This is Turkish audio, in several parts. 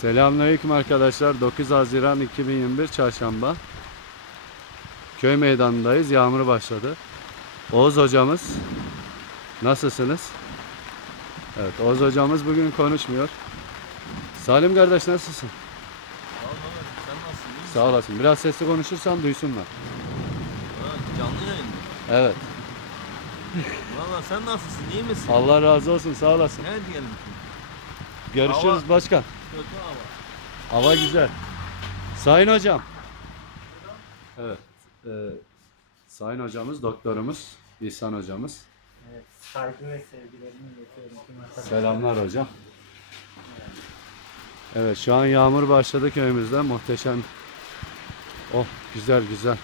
Selamünaleyküm arkadaşlar. 9 Haziran 2021 Çarşamba. Köy meydanındayız. Yağmur başladı. Oğuz hocamız. Nasılsınız? Evet, Oğuz hocamız bugün konuşmuyor. Salim kardeş nasılsın? Sağ ol Mehmet, sen nasılsın? Sağ olasın. Biraz sesli konuşursan duysunlar. Ha, canlı yayında. Evet. Valla sen nasılsın? İyi misin? Allah razı olsun. Sağ olasın. Ne diyelim ki? Görüşürüz Hava- başkan. Kötü hava. Hava güzel. Sayın hocam. Evet. e, sayın hocamız, doktorumuz, İhsan hocamız. Evet, saygı ve sevgilerimi iletiyorum. Selamlar hocam. Evet şu an yağmur başladı köyümüzde. Muhteşem. Oh güzel güzel.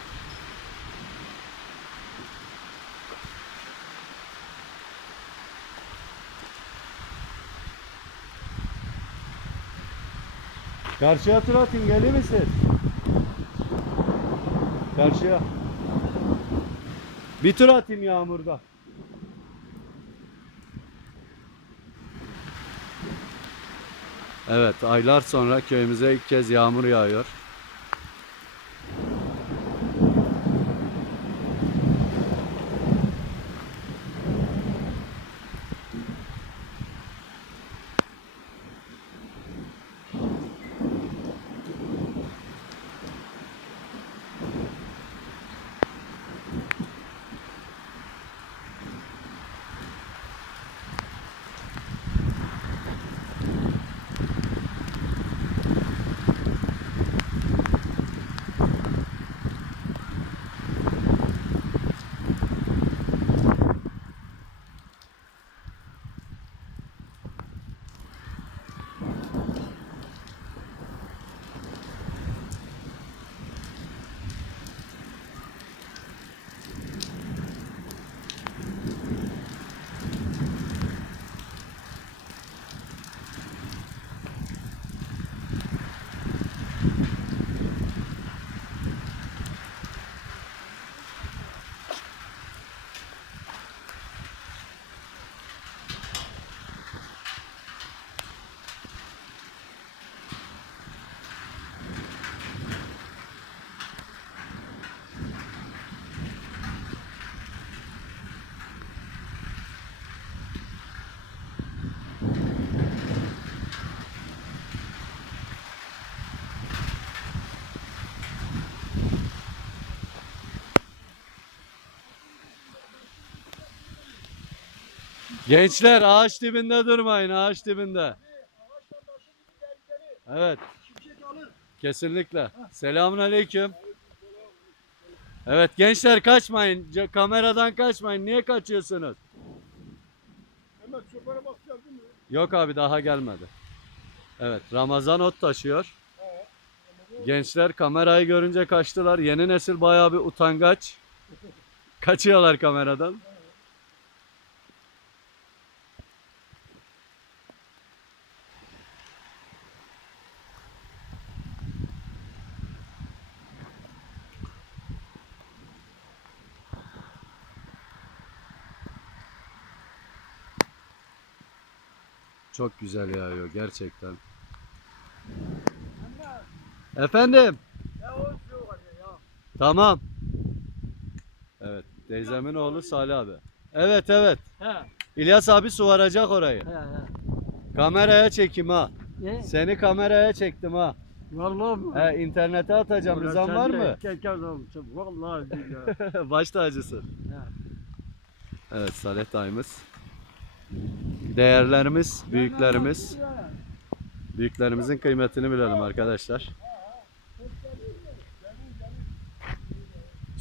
Karşıya tur atayım gelir misin? Karşıya. Bir tur atayım yağmurda. Evet, aylar sonra köyümüze ilk kez yağmur yağıyor. Gençler ağaç dibinde durmayın, ağaç dibinde. Evet. Kesinlikle. Selamun aleyküm. Evet gençler kaçmayın. C- Kameradan kaçmayın. Niye kaçıyorsunuz? Hemen şoföre bak geldin mi? Yok abi daha gelmedi. Evet Ramazan ot taşıyor. Gençler kamerayı görünce kaçtılar. Yeni nesil bayağı bir utangaç. Kaçıyorlar kameradan. Çok güzel yağıyor gerçekten. Efendim? Tamam. Evet. Teyzemin oğlu Salih abi. Evet evet. İlyas abi suvaracak orayı. he, he. Kameraya çekim ha. Ne? Seni kameraya çektim ha. Vallahi mı? He, internete atacağım. Rızan var mı? Vallahi billahi. Baş tacısın. Evet Salih dayımız. Değerlerimiz, büyüklerimiz. Büyüklerimizin kıymetini bilelim arkadaşlar.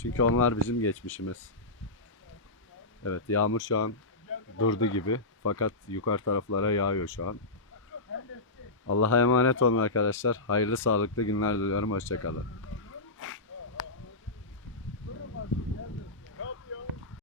Çünkü onlar bizim geçmişimiz. Evet yağmur şu an durdu gibi. Fakat yukarı taraflara yağıyor şu an. Allah'a emanet olun arkadaşlar. Hayırlı sağlıklı günler diliyorum. Hoşçakalın.